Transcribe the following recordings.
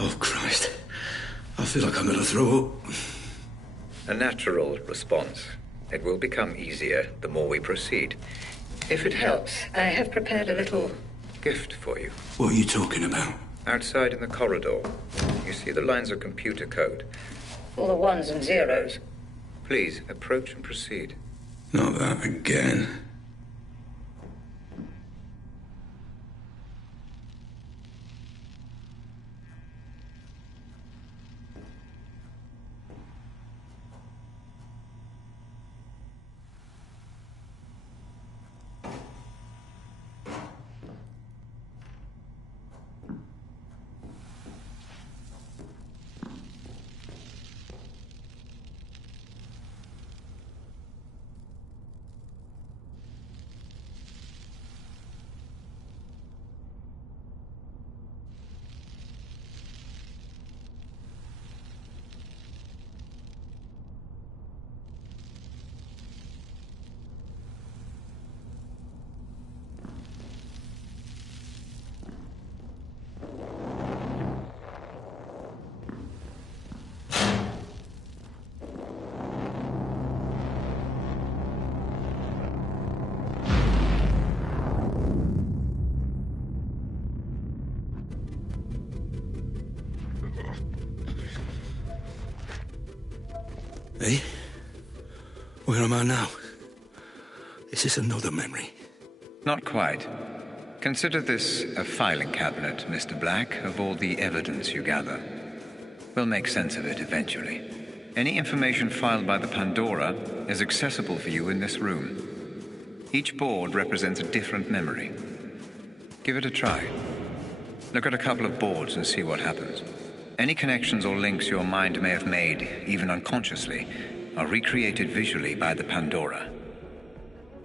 Oh, Christ. I feel like I'm gonna throw up. A natural response. It will become easier the more we proceed. If it helps, I have prepared a little gift for you. What are you talking about? Outside in the corridor, you see the lines of computer code. All the ones and zeros. Please, approach and proceed. Not that again. Hey? Where am I now? Is this another memory? Not quite. Consider this a filing cabinet, Mr. Black, of all the evidence you gather. We'll make sense of it eventually. Any information filed by the Pandora is accessible for you in this room. Each board represents a different memory. Give it a try. Look at a couple of boards and see what happens. Any connections or links your mind may have made, even unconsciously, are recreated visually by the Pandora.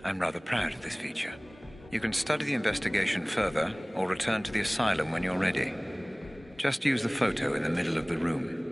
I'm rather proud of this feature. You can study the investigation further or return to the asylum when you're ready. Just use the photo in the middle of the room.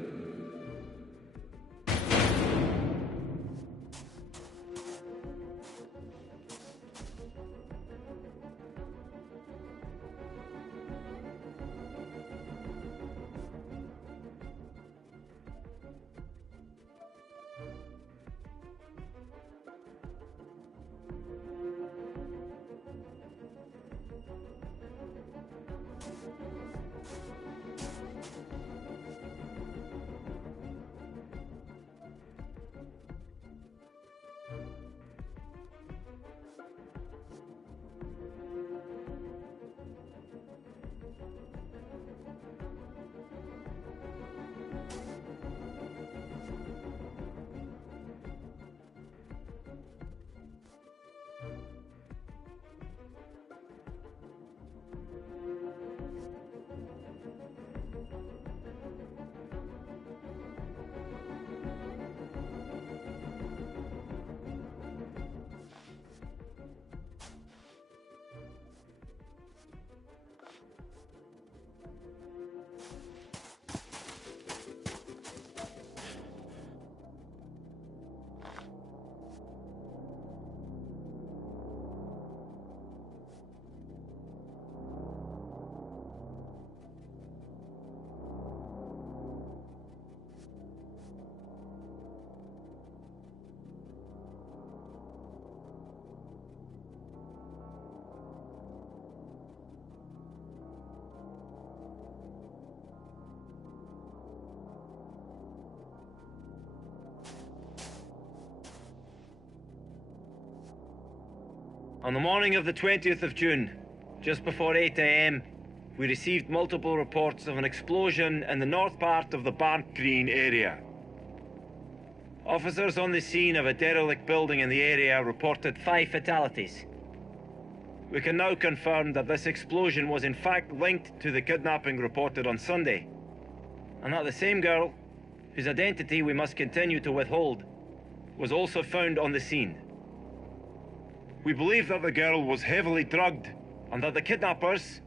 On the morning of the 20th of June, just before 8 a.m, we received multiple reports of an explosion in the north part of the Barnt Green area. Officers on the scene of a derelict building in the area reported 5 fatalities. We can now confirm that this explosion was in fact linked to the kidnapping reported on Sunday, and that the same girl, whose identity we must continue to withhold, was also found on the scene. We believe that the girl was heavily drugged and that the kidnappers,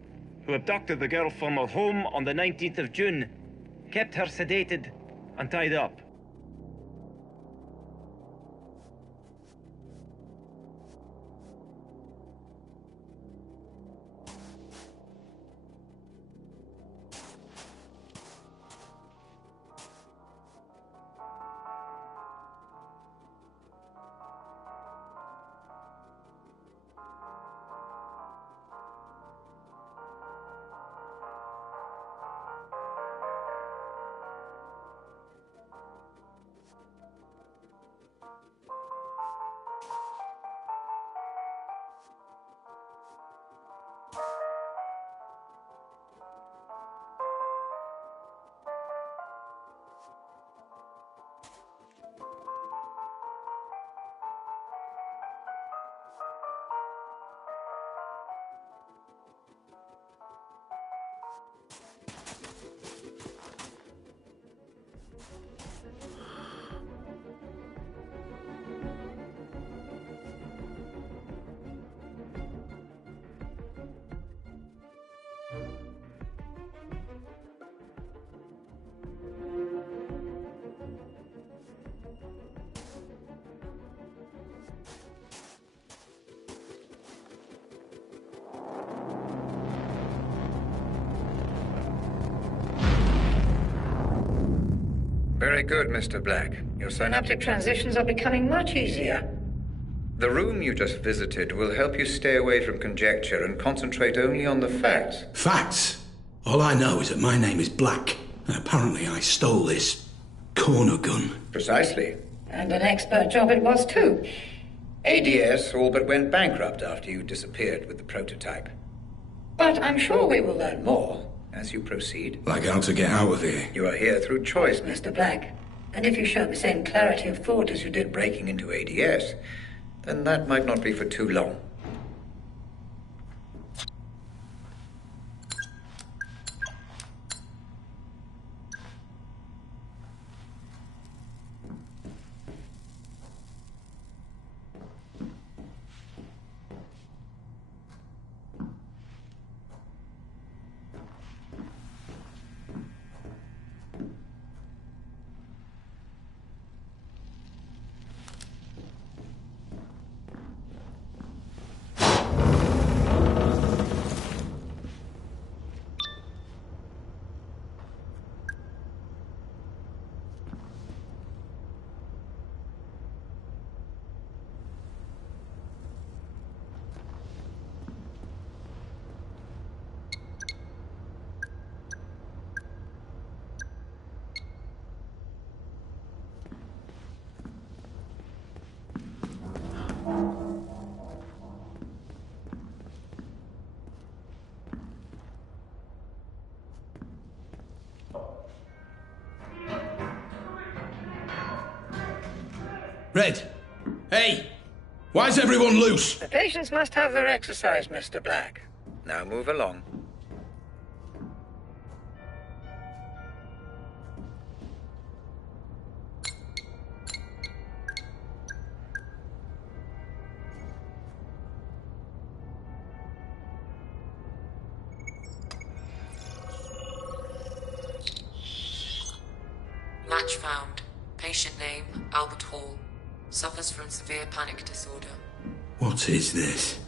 who abducted the girl from her home on the 19th of June, kept her sedated and tied up. Very good, Mr. Black. Your Synaptic transitions are becoming much easier. The room you just visited will help you stay away from conjecture and concentrate only on the facts. Facts? All I know is that my name is Black, and apparently I stole this corner gun. Precisely. And an expert job it was too. ADS all but went bankrupt after you disappeared with the prototype. But I'm sure we will learn more. As you proceed, Like how to get out of here. you are here through choice, Mr. Black. And if you show the same clarity of thought as you did breaking into ADS, then that might not be for too long. Red! Hey! Why is everyone loose? The patients must have their exercise, Mr. Black. Now move along. Match found. Patient name, Albert Hall. Suffers from severe panic disorder. What is this?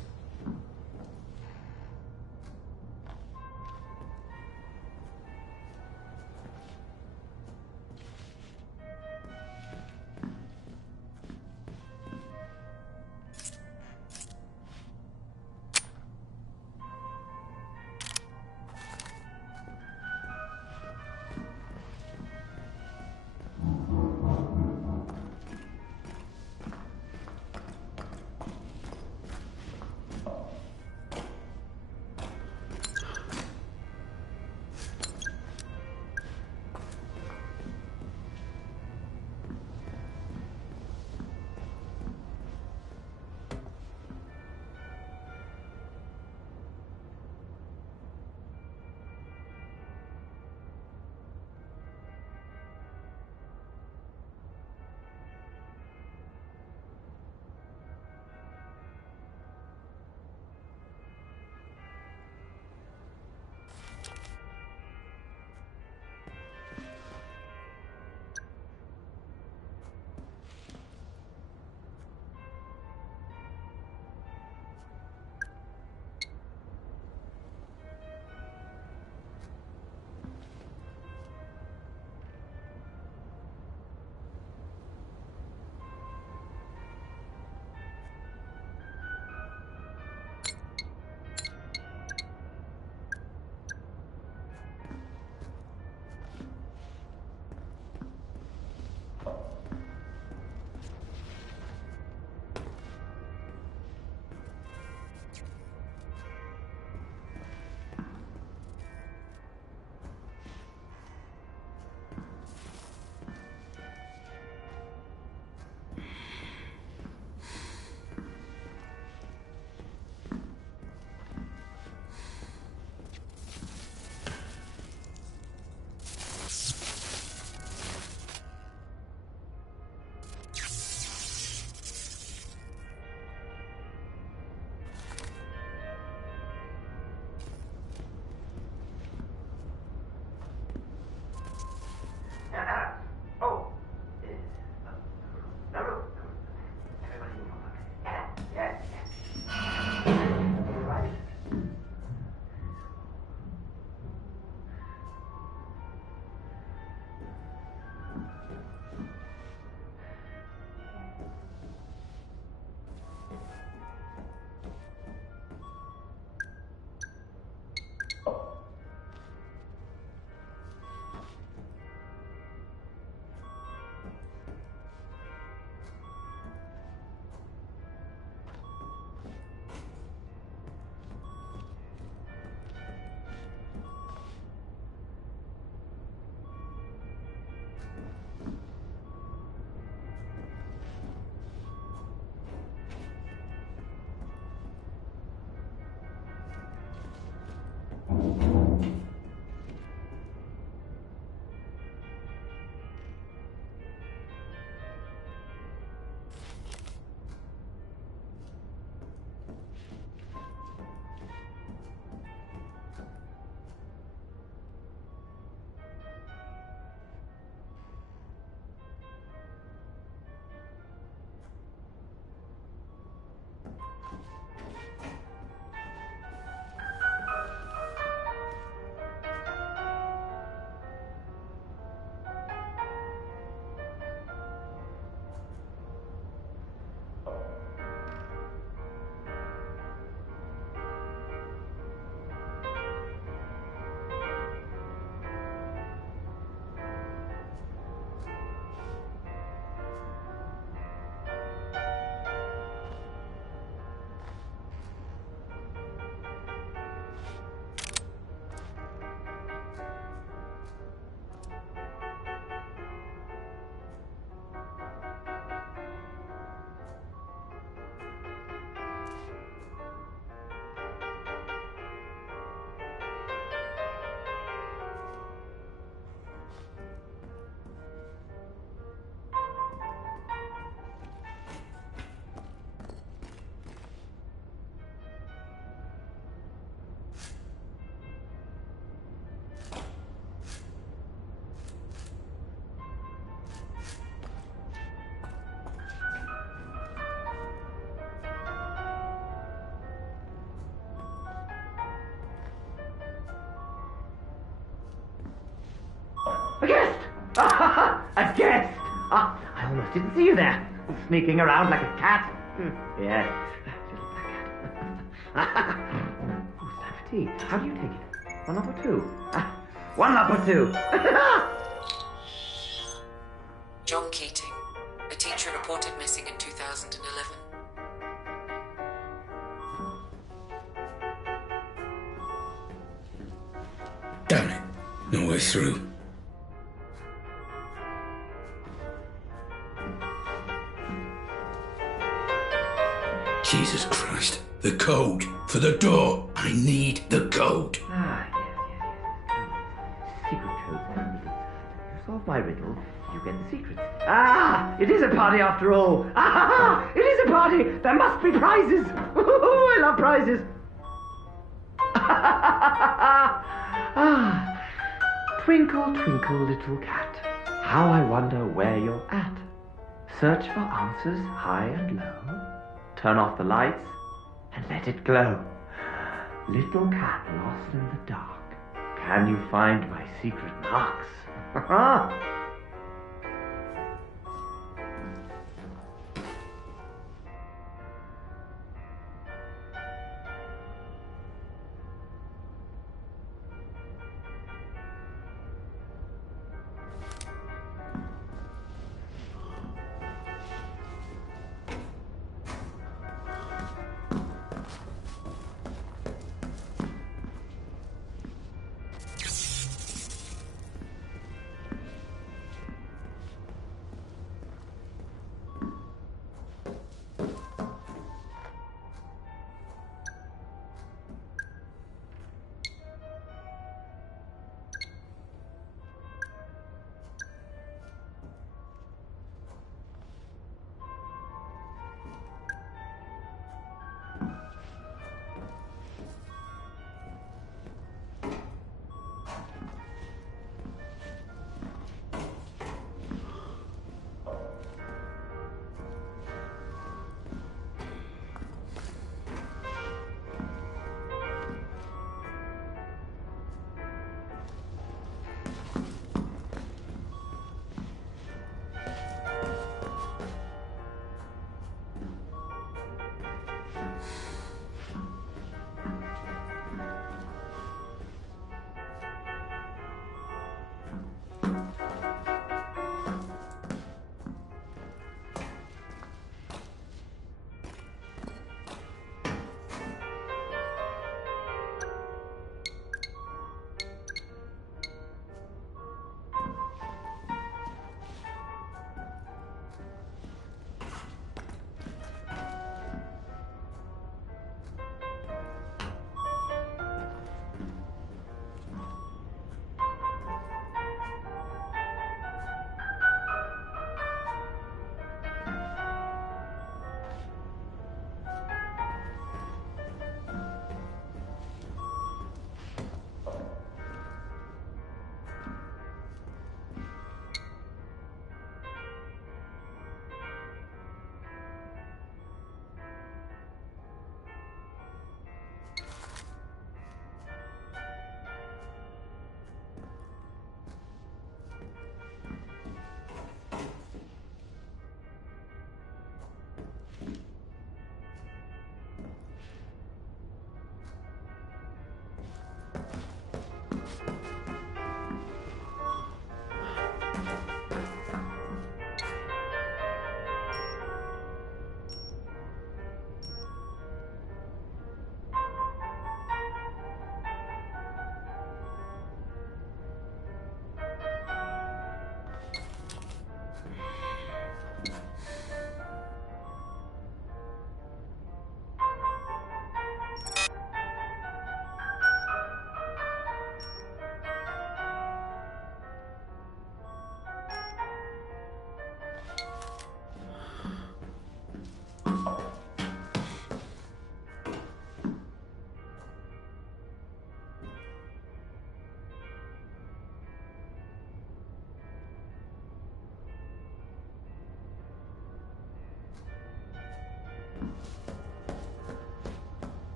A guest! I almost didn't see you there. Sneaking around like a cat. Yes. Little black cat. Oh, it's time for tea. How do you take it? 1 up or 2? 1 up or 2? John Keating, a teacher reported missing in 2011. Damn it. No way through. Jesus Christ. The code for the door. I need the code. Yes. Secret codes are needed. You solve my riddle, you get the secret. It is a party after all. It is a party. There must be prizes. I love prizes. Twinkle, twinkle, little cat, how I wonder where you're at. Search for answers high and low. Turn off the lights and let it glow. Little cat lost in the dark, can you find my secret marks?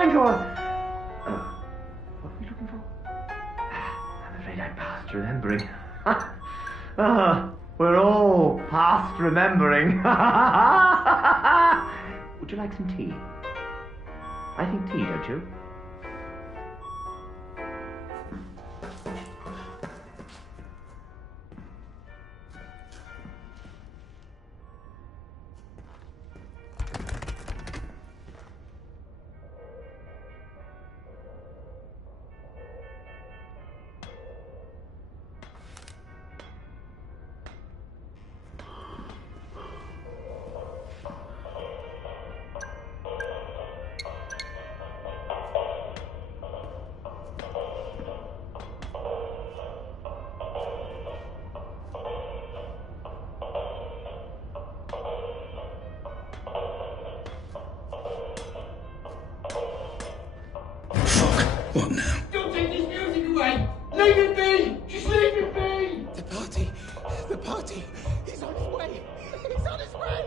find your... what are we looking for? I'm afraid I'm past remembering. We're all past remembering. Would you like some tea? I think tea, don't you? What now? Don't take this music away! Leave it be! Just leave it be! The party, he's on his way! He's on his way!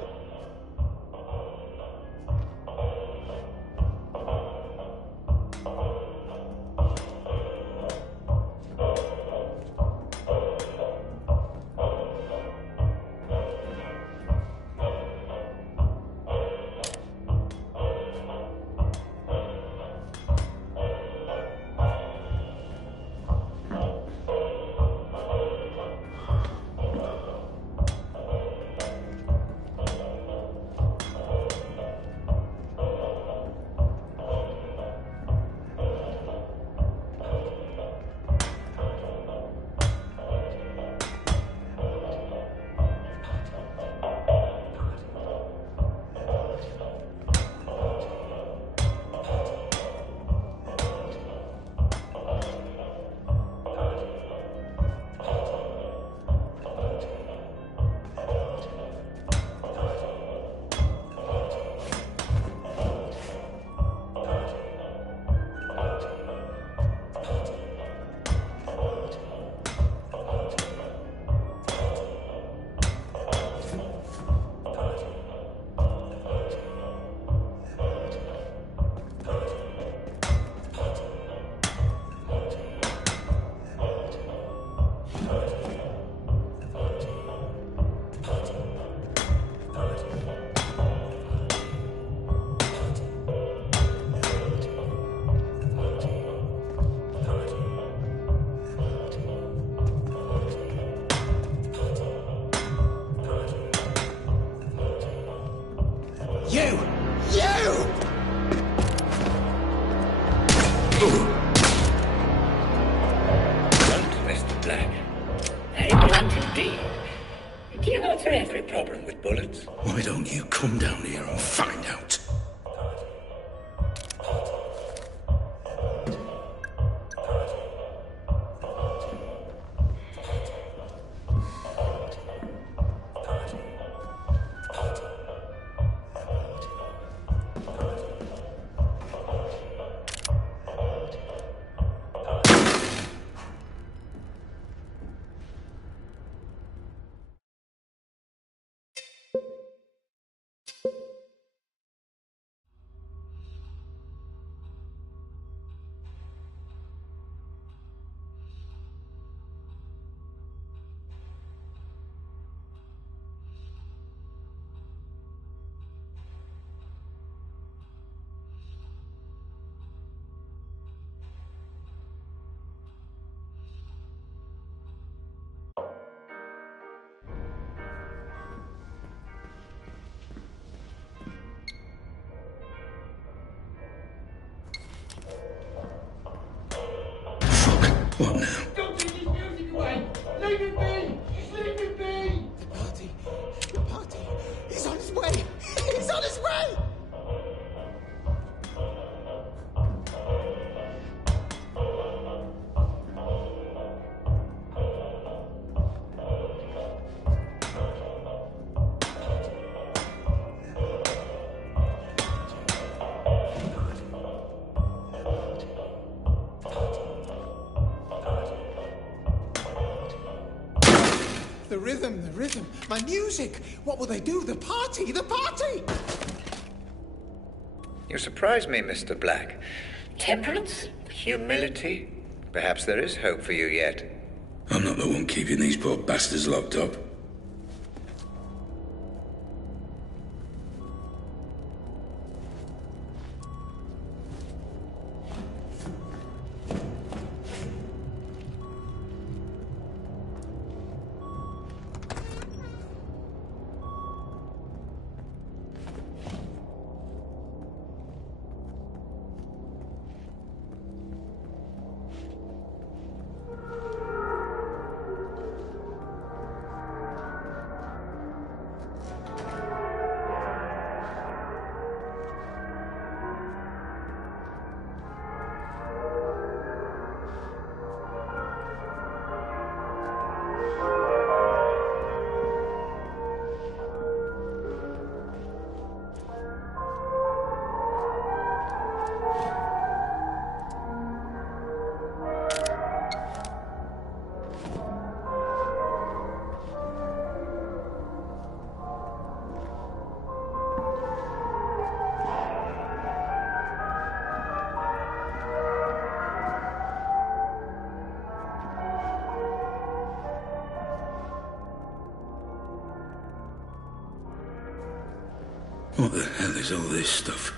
Why don't you come down here and find out? What now? Don't take this music away! Leave it be! Just leave it be! The party, he's on his way! He's on his way! The rhythm, my music. What will they do? The party! You surprise me, Mr. Black. Temperance? Humility? Perhaps there is hope for you yet. I'm not the one keeping these poor bastards locked up. What the hell is all this stuff?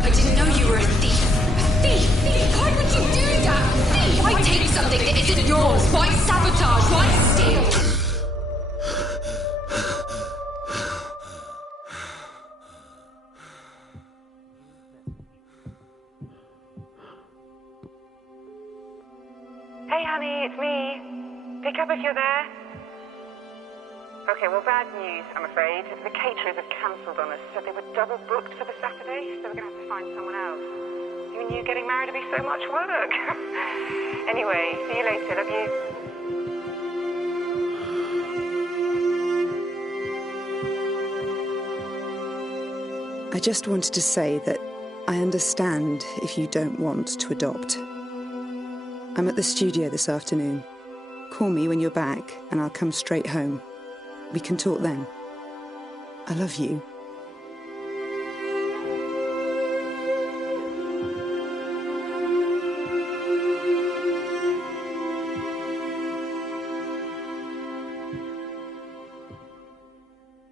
I didn't know you were a thief. A thief? Why would you do that? Thief! Why take something that isn't yours? Why sabotage? Why steal? Hey, honey, it's me. Pick up if you're there. Okay, well, bad news, I'm afraid. The caterers have cancelled on us. Said they were double booked for the Saturday, so we're going to have to find someone else. You knew getting married would be so much work. Anyway, see you later. Love you. I just wanted to say that I understand if you don't want to adopt. I'm at the studio this afternoon. Call me when you're back and I'll come straight home. We can talk then. I love you.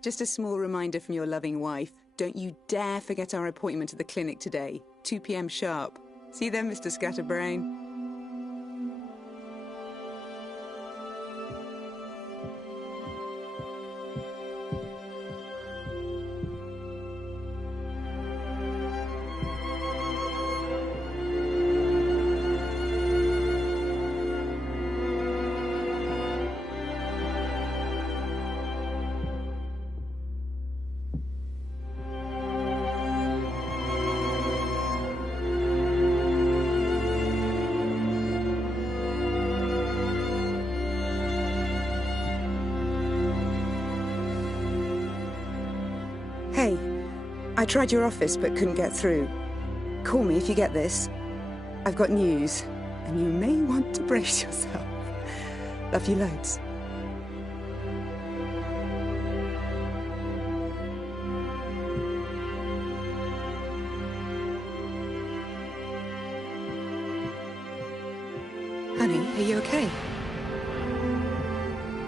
Just a small reminder from your loving wife. Don't you dare forget our appointment at the clinic today. 2 p.m. sharp. See you then, Mr. Scatterbrain. I tried your office but couldn't get through. Call me if you get this. I've got news, and you may want to brace yourself. Love you loads. Honey, are you okay?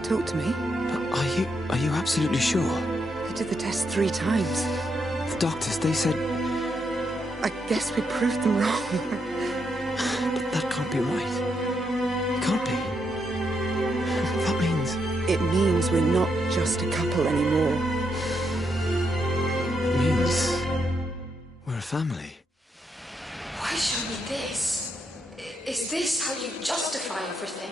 Talk to me. But are you absolutely sure? I did the test 3 times. The doctors, they said... I guess we proved them wrong. But that can't be right. It can't be. That means... It means we're not just a couple anymore. It means... we're a family. Why show me this? Is this how you justify everything?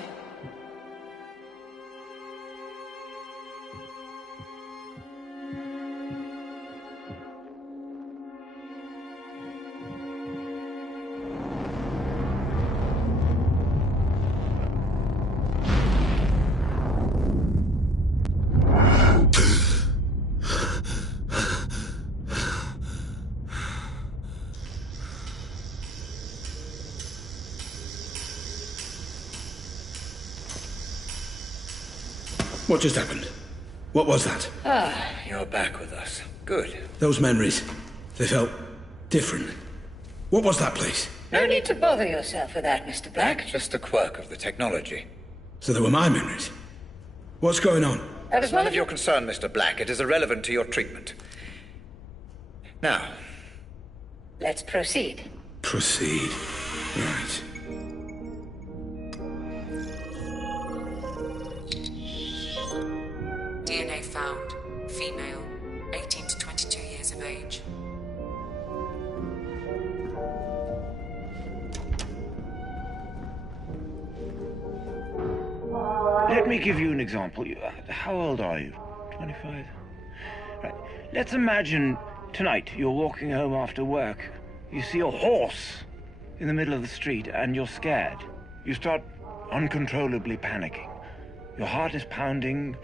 What just happened? What was that? You're back with us. Good. Those memories, they felt different. What was that place? No need to bother yourself with that, Mr. Black. Just a quirk of the technology. So they were my memories. What's going on? That It's none of your concern, Mr. Black. It is irrelevant to your treatment. Now, Let's proceed. Proceed. Right. DNA found. Female, 18 to 22 years of age. Let me give you an example. How old are you? 25? Right. Let's imagine tonight you're walking home after work. You see a horse in the middle of the street and you're scared. You start uncontrollably panicking. Your heart is pounding,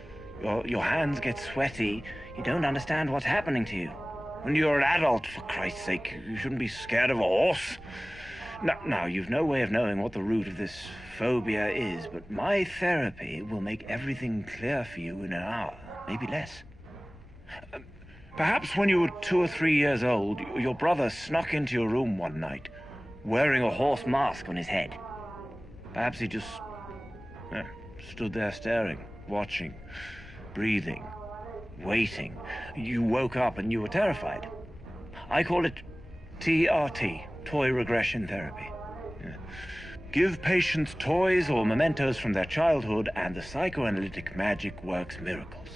your hands get sweaty. You don't understand what's happening to you. When you're an adult, for Christ's sake, you shouldn't be scared of a horse. Now, you've no way of knowing what the root of this phobia is, but my therapy will make everything clear for you in an hour, maybe less. Perhaps when you were 2 or 3 years old, your brother snuck into your room one night, wearing a horse mask on his head. Perhaps he just stood there staring, watching, breathing, waiting. You woke up and you were terrified. I call it TRT, Toy Regression Therapy. Give patients toys or mementos from their childhood, and the psychoanalytic magic works miracles.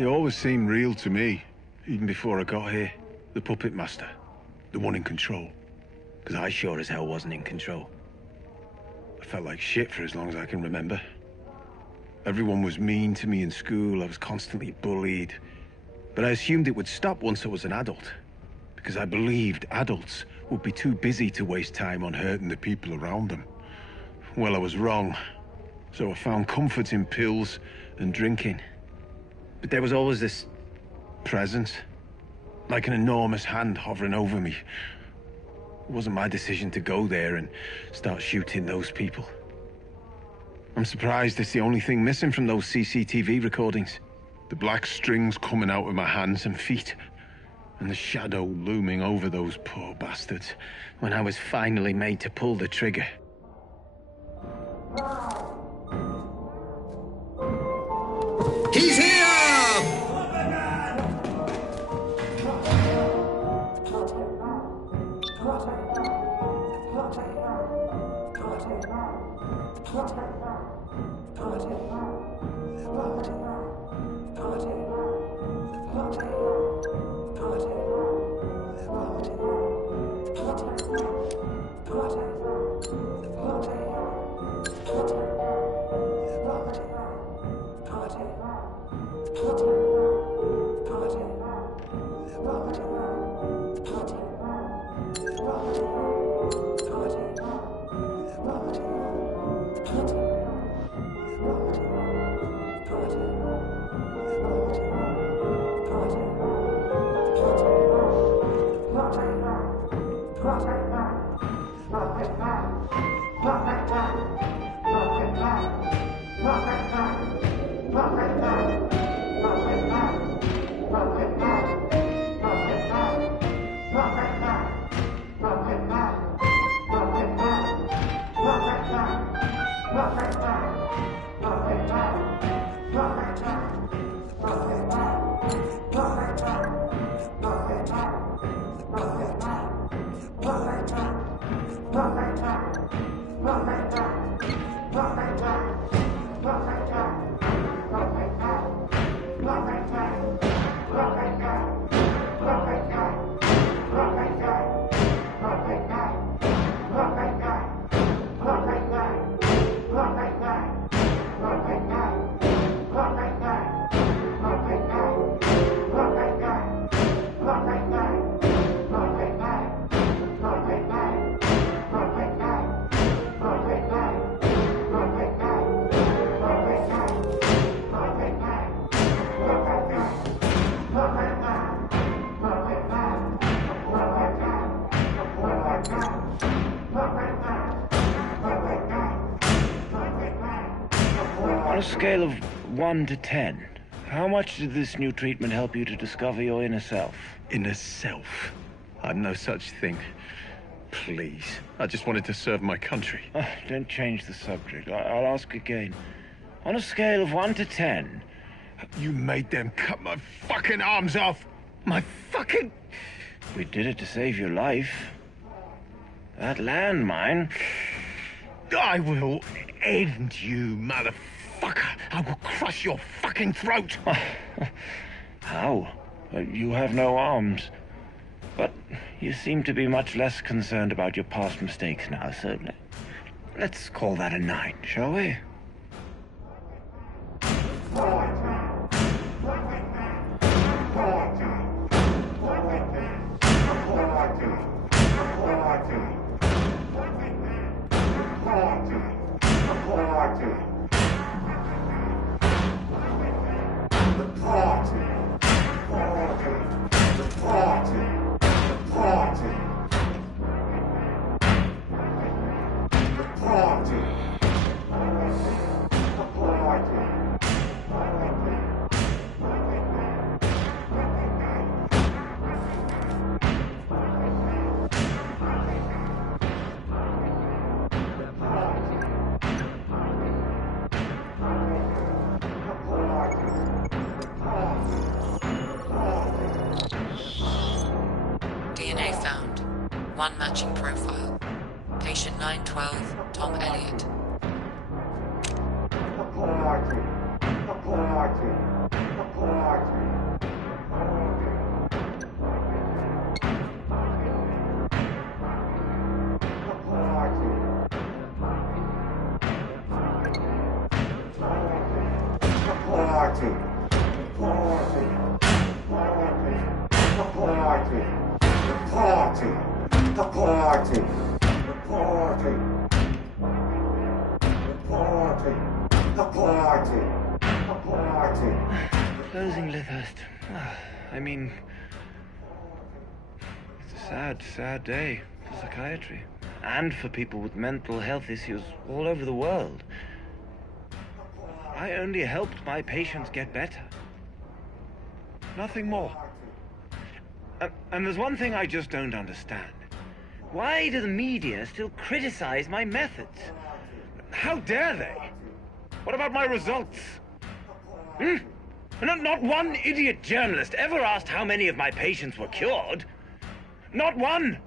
He always seemed real to me, even before I got here. The puppet master, the one in control. Because I sure as hell wasn't in control. I felt like shit for as long as I can remember. Everyone was mean to me in school, I was constantly bullied. But I assumed it would stop once I was an adult. Because I believed adults would be too busy to waste time on hurting the people around them. Well, I was wrong. So I found comfort in pills and drinking. But there was always this presence, like an enormous hand hovering over me. It wasn't my decision to go there and start shooting those people. I'm surprised it's the only thing missing from those CCTV recordings. The black strings coming out of my hands and feet, and the shadow looming over those poor bastards when I was finally made to pull the trigger. He's here! On a scale of 1 to 10, how much did this new treatment help you to discover your inner self? Inner self? I'm no such thing. Please. I just wanted to serve my country. Don't change the subject. I'll ask again. On a scale of 1 to 10... You made them cut my fucking arms off! My fucking... We did it to save your life. That landmine... I will end you, motherfucker. I will crush your fucking throat. How? You have no arms. But you seem to be much less concerned about your past mistakes now, so let's call that a night, shall we? DNA found. One matching profile. Patient 912, Tom Elliott. Closing Lythurst. I mean, it's a sad day for psychiatry. And for people with mental health issues all over the world. I only helped my patients get better. Nothing more. And there's one thing I just don't understand. Why do the media still criticize my methods? How dare they? What about my results? Not one idiot journalist ever asked how many of my patients were cured. Not one.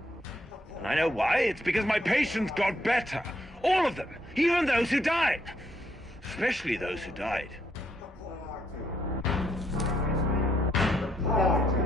And I know why. It's because my patients got better. All of them. Even those who died. Especially those who died. The party.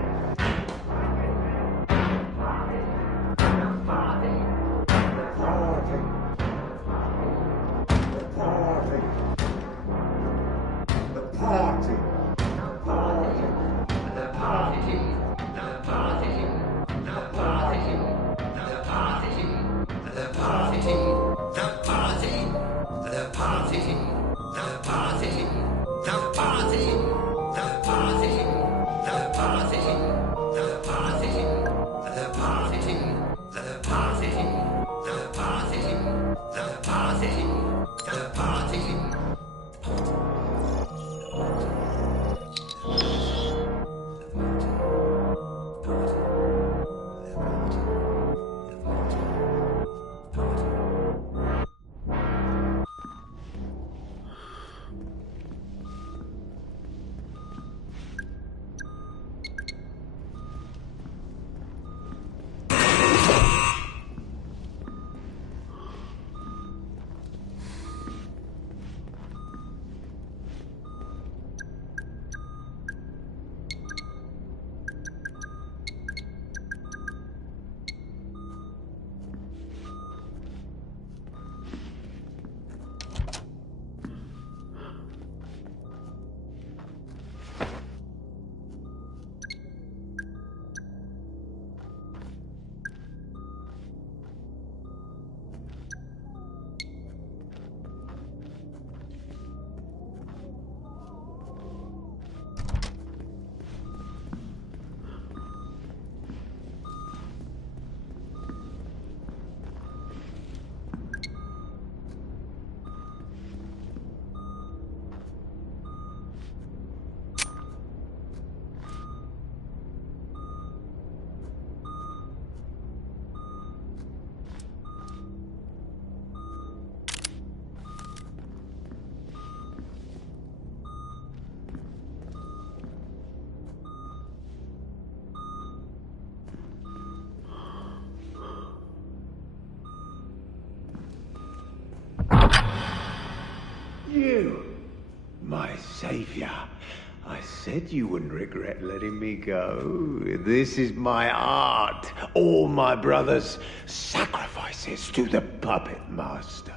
said you wouldn't regret letting me go. This is my art. All my brother's sacrifices to the puppet master.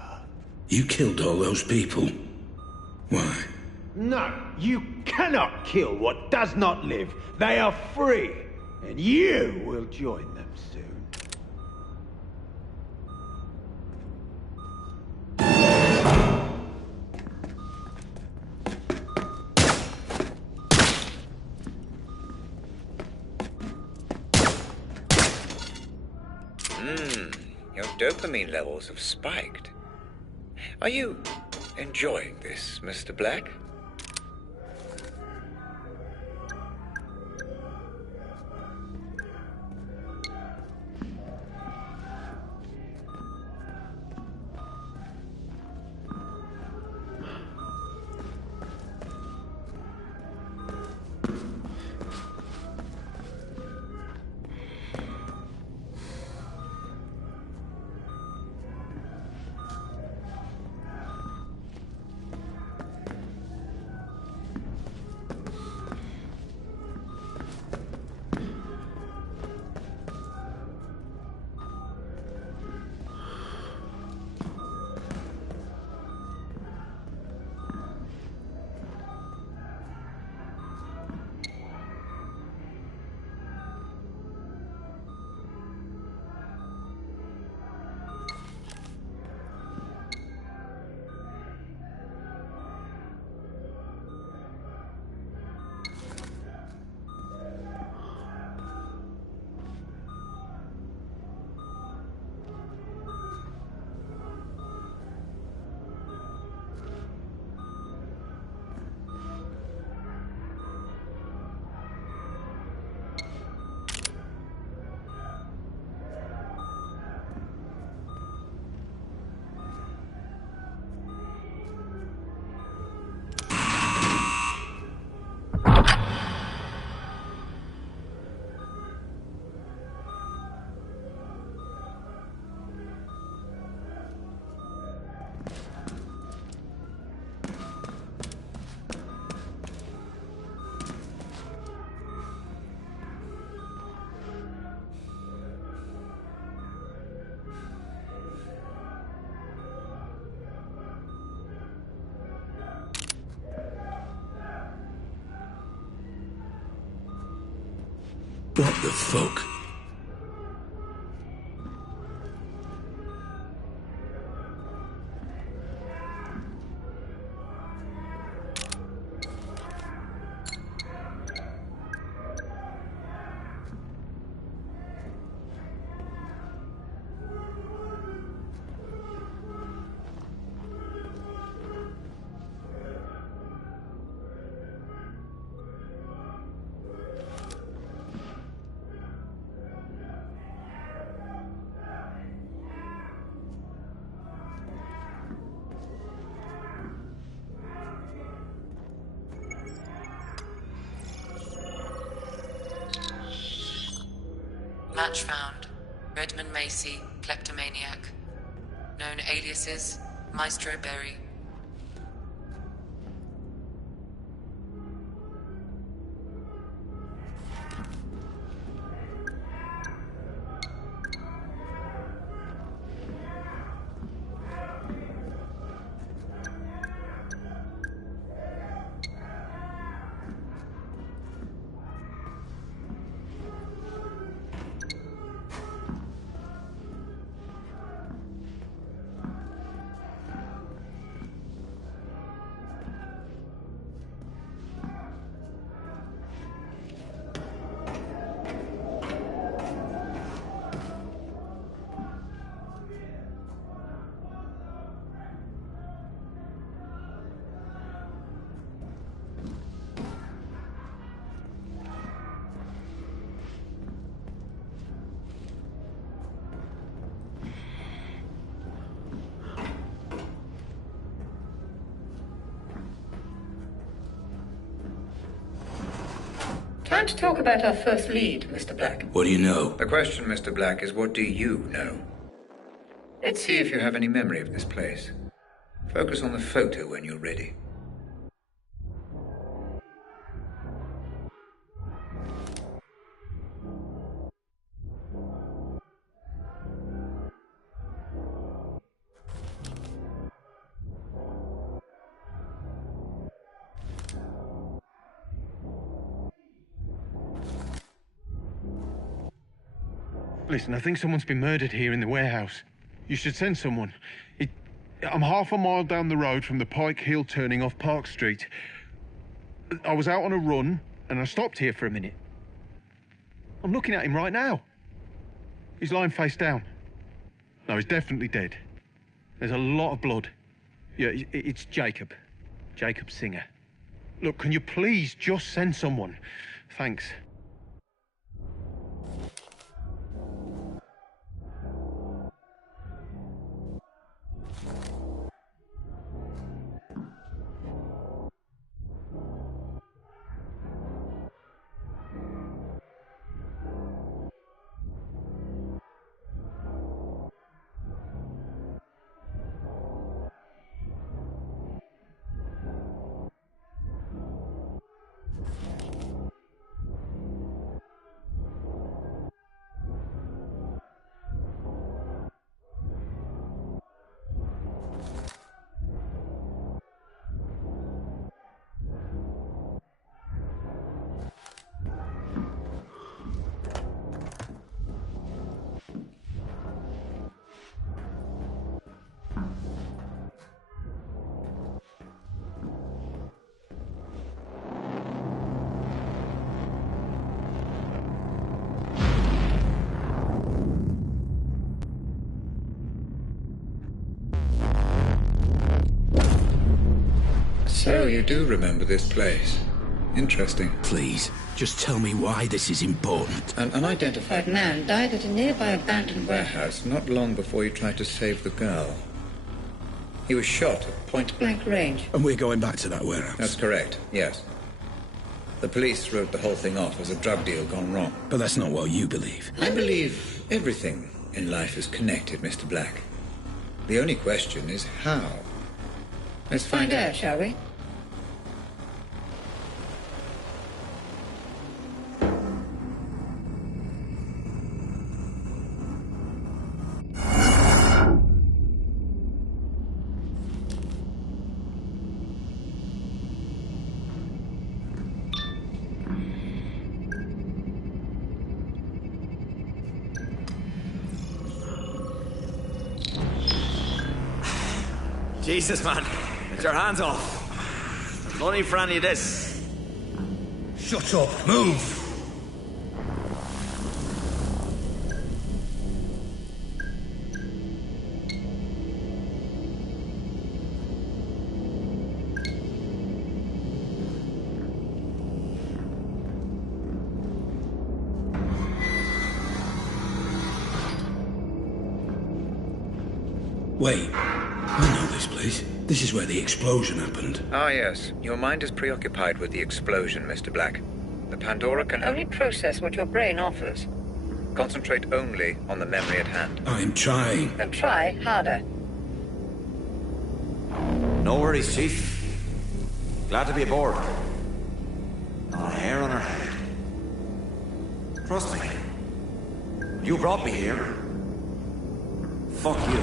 You killed all those people. Why? No, you cannot kill what does not live. They are free, and you will join them soon. Your dopamine levels have spiked. Are you enjoying this, Mr. Black? What the fuck? Match found. Redmond Macy, kleptomaniac. Known aliases, Maestro Berry. Time to talk about our first lead, Mr. Black. What do you know? The question, Mr. Black, is what do you know? Let's see if you have any memory of this place. Focus on the photo when you're ready. Listen, I think someone's been murdered here in the warehouse. You should send someone. I'm half a mile down the road from the Pike Hill turning off Park Street. I was out on a run, and I stopped here for a minute. I'm looking at him right now. He's lying face down. No, he's definitely dead. There's a lot of blood. Yeah, it's Jacob. Jacob Singer. Look, can you please just send someone? Thanks. So you do remember this place. Interesting. Please, just tell me why this is important. An unidentified man died at a nearby abandoned warehouse not long before you tried to save the girl. He was shot at point-blank range. And we're going back to that warehouse? That's correct, yes. The police wrote the whole thing off as a drug deal gone wrong. But that's not what you believe. I believe everything in life is connected, Mr. Black. The only question is how. Let's find out, shall we? Jesus, man. Get your hands off. There's no need for any of this. Shut up. Move. Wait. I know this place. This is where the explosion happened. Ah, yes. Your mind is preoccupied with the explosion, Mr. Black. The Pandora can only process what your brain offers. Concentrate only on the memory at hand. I'm trying. Then try harder. No worries, Chief. Glad to be aboard. Not a hair on her head. Trust me. You brought me here. Fuck you.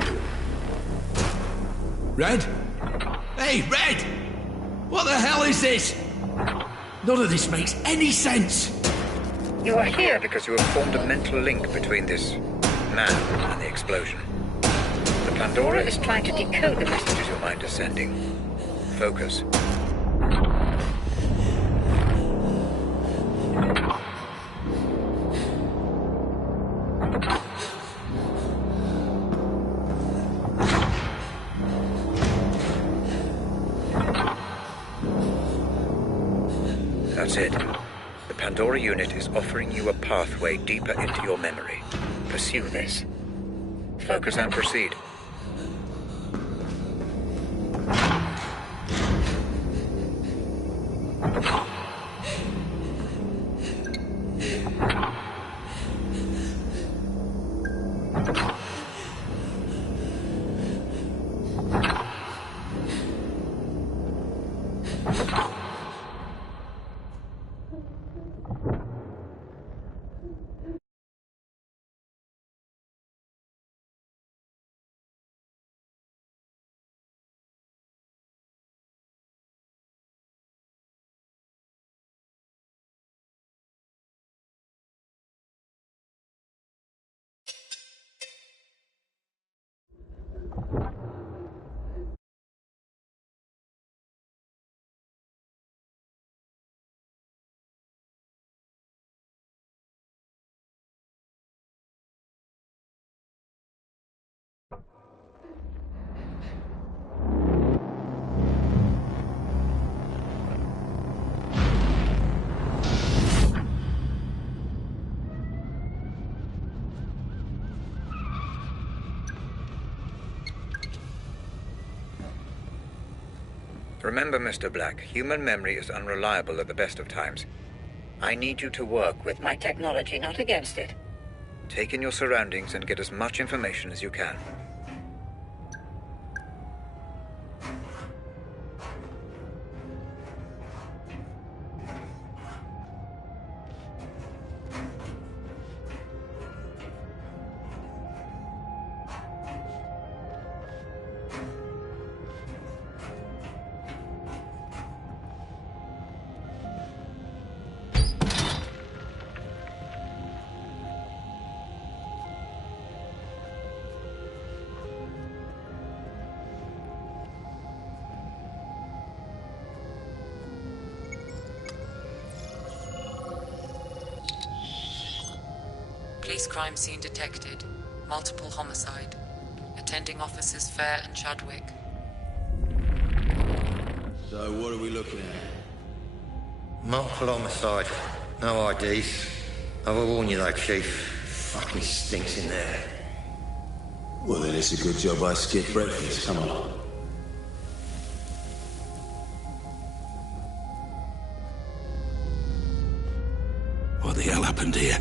Red? Hey, Red! What the hell is this? None of this makes any sense. You are here because you have formed a mental link between this man and the explosion. The Pandora is trying to decode the messages your mind is sending. Focus. That's it. The Pandora unit is offering you a pathway deeper into your memory. Pursue this. Focus and proceed. Remember, Mr. Black, human memory is unreliable at the best of times. I need you to work with My technology, not against it. Take in your surroundings and get as much information as you can. Police crime scene detected. Multiple homicide. Attending officers Fair and Chadwick. So what are we looking at? Multiple homicide. No IDs. I will warn you though, Chief. Fucking stinks in there. Well then it's a good job I skipped breakfast. Come on. What the hell happened here?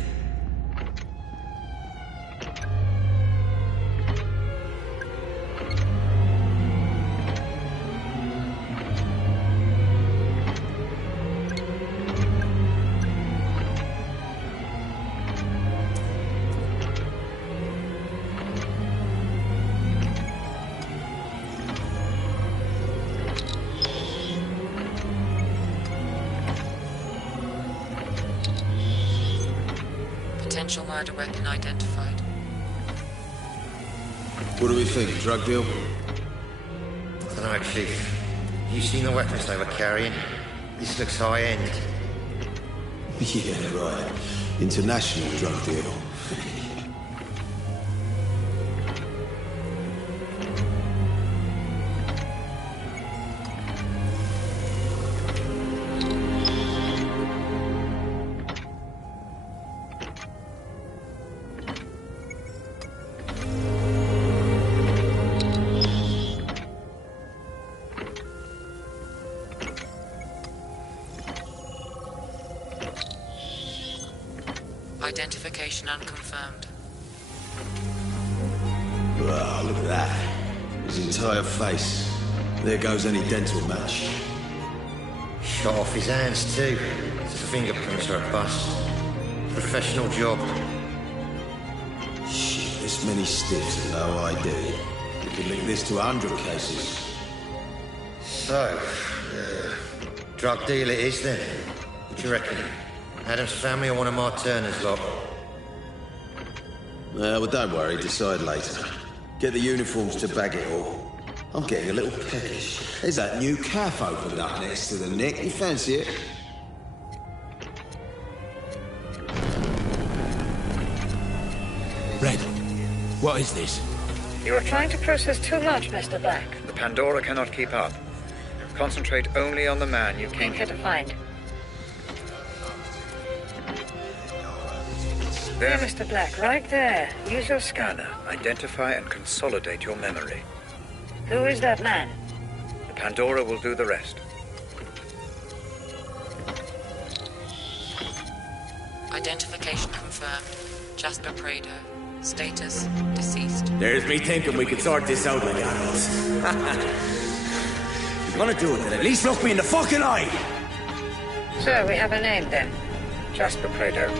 Potential murder weapon identified. What do we think? Drug deal? I don't know, Chief. You seen the weapons they were carrying? This looks high end. Yeah, right. International drug deal. Identification unconfirmed. Wow, look at that. His entire face. There goes any dental match. Shot off his hands too. Fingerprints are a bust. Professional job. Shit, this many stiffs and no ID. We could link this to 100 cases. So, drug deal it is then. What do you reckon? Adam's family or one of my Turner's lot? Well, don't worry, decide later. Get the uniforms to bag it all. I'm getting a little peckish. There's that new cafe opened up next to the Nick. You fancy it? Red, what is this? You are trying to process too much, Mr. Black. The Pandora cannot keep up. Concentrate only on the man you came here to find. There, Mr. Black, right there. Use your scanner. Identify and consolidate your memory. Who is that man? The Pandora will do the rest. Identification confirmed. Jasper Prado. Status, deceased. There's me thinking we could sort this out like adults. If you're gonna do it, then at least look me in the fucking eye! So, we have a name then. Jasper Prado.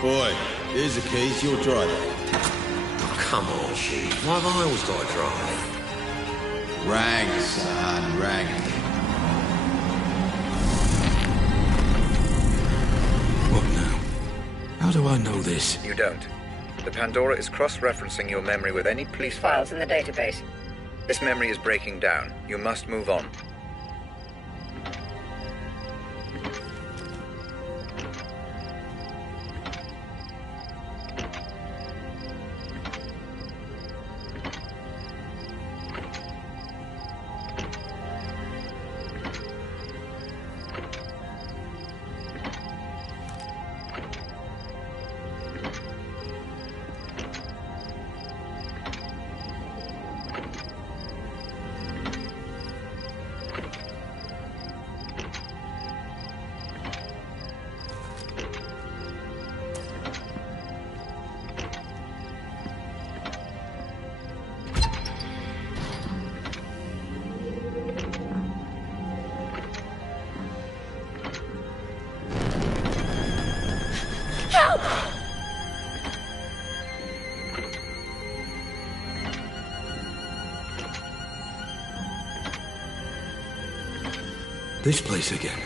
Boy, here's the keys, you'll drive it. Oh, come on, Chief. Why have I always got to drive? Rang, son, rang. What now? How do I know this? You don't. The Pandora is cross-referencing your memory with any police Files in the database. This memory is breaking down. You must move on. Help! This place again.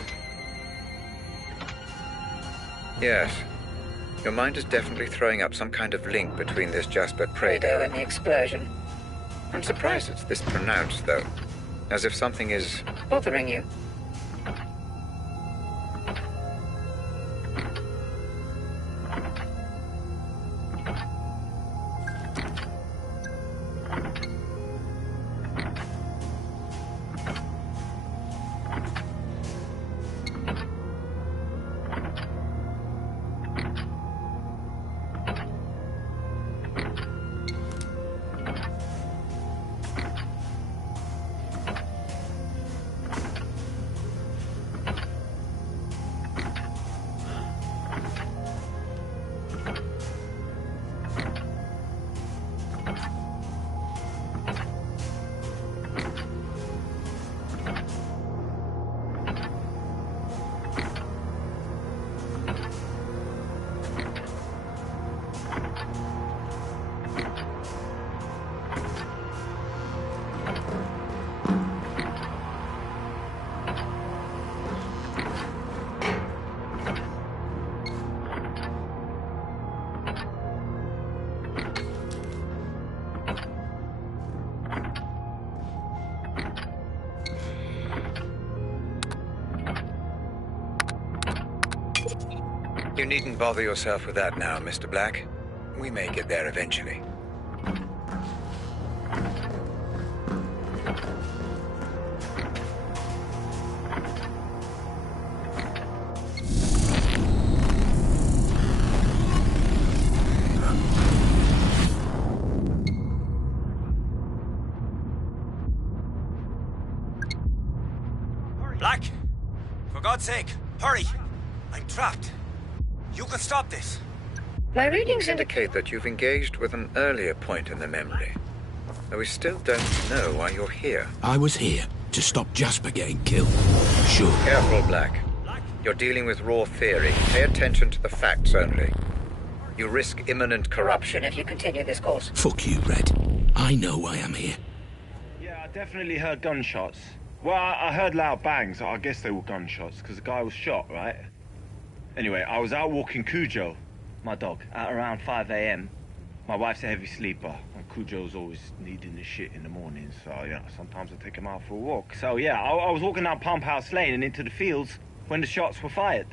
Yes. Your mind is definitely throwing up some kind of link between this Jasper Prado And the explosion. I'm surprised it's this pronounced, though. As if something is... Bothering you? You needn't bother yourself with that now, Mr. Black. We may get there eventually. Black! For God's sake, hurry! I'm trapped. You can stop this. My readings indicate that you've engaged with an earlier point in the memory. Though we still don't know why you're here. I was here to stop Jasper getting killed. Sure. Careful, Black. You're dealing with raw theory. Pay attention to the facts only. You risk imminent corruption if you continue this course. Fuck you, Red. I know why I'm here. Yeah, I definitely heard gunshots. Well, I heard loud bangs. I guess they were gunshots, because the guy was shot, right? Anyway, I was out walking Cujo, my dog, at around 5 a.m. My wife's a heavy sleeper, and Cujo's always needing the shit in the morning, so, yeah, sometimes I take him out for a walk. So, yeah, I was walking down Pump House Lane and into the fields when the shots were fired.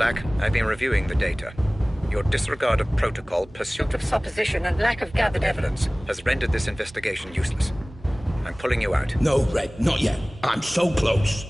Black, I've been reviewing the data. Your disregard of protocol, pursuit of Supposition and lack of gathered evidence. has rendered this investigation useless. I'm pulling you out. No, Red, not yet. I'm so close.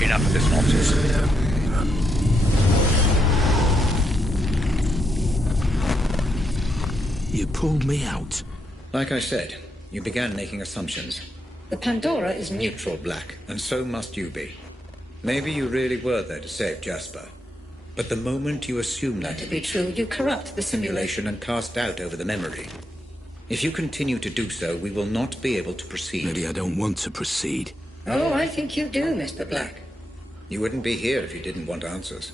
Enough of this nonsense. You pulled me out. Like I said, you began making assumptions. The Pandora is Neutral, Black, and so must you be. Maybe you really were there to save Jasper. But the moment you assume that to be true, you corrupt the simulation and cast doubt over the memory. If you continue to do so, we will not be able to proceed. Maybe I don't want to proceed. Oh, I think you do, Mr. Black. You wouldn't be here if you didn't want answers.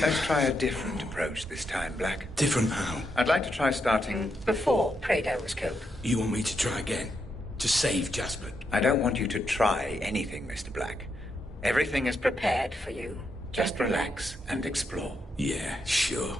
Let's try a different approach this time, Black. Different how? I'd like to try starting before Prado was killed. You want me to try again? To save Jasper? I don't want you to try anything, Mr. Black. Everything is Prepared for you. Just relax and explore. Yeah, sure.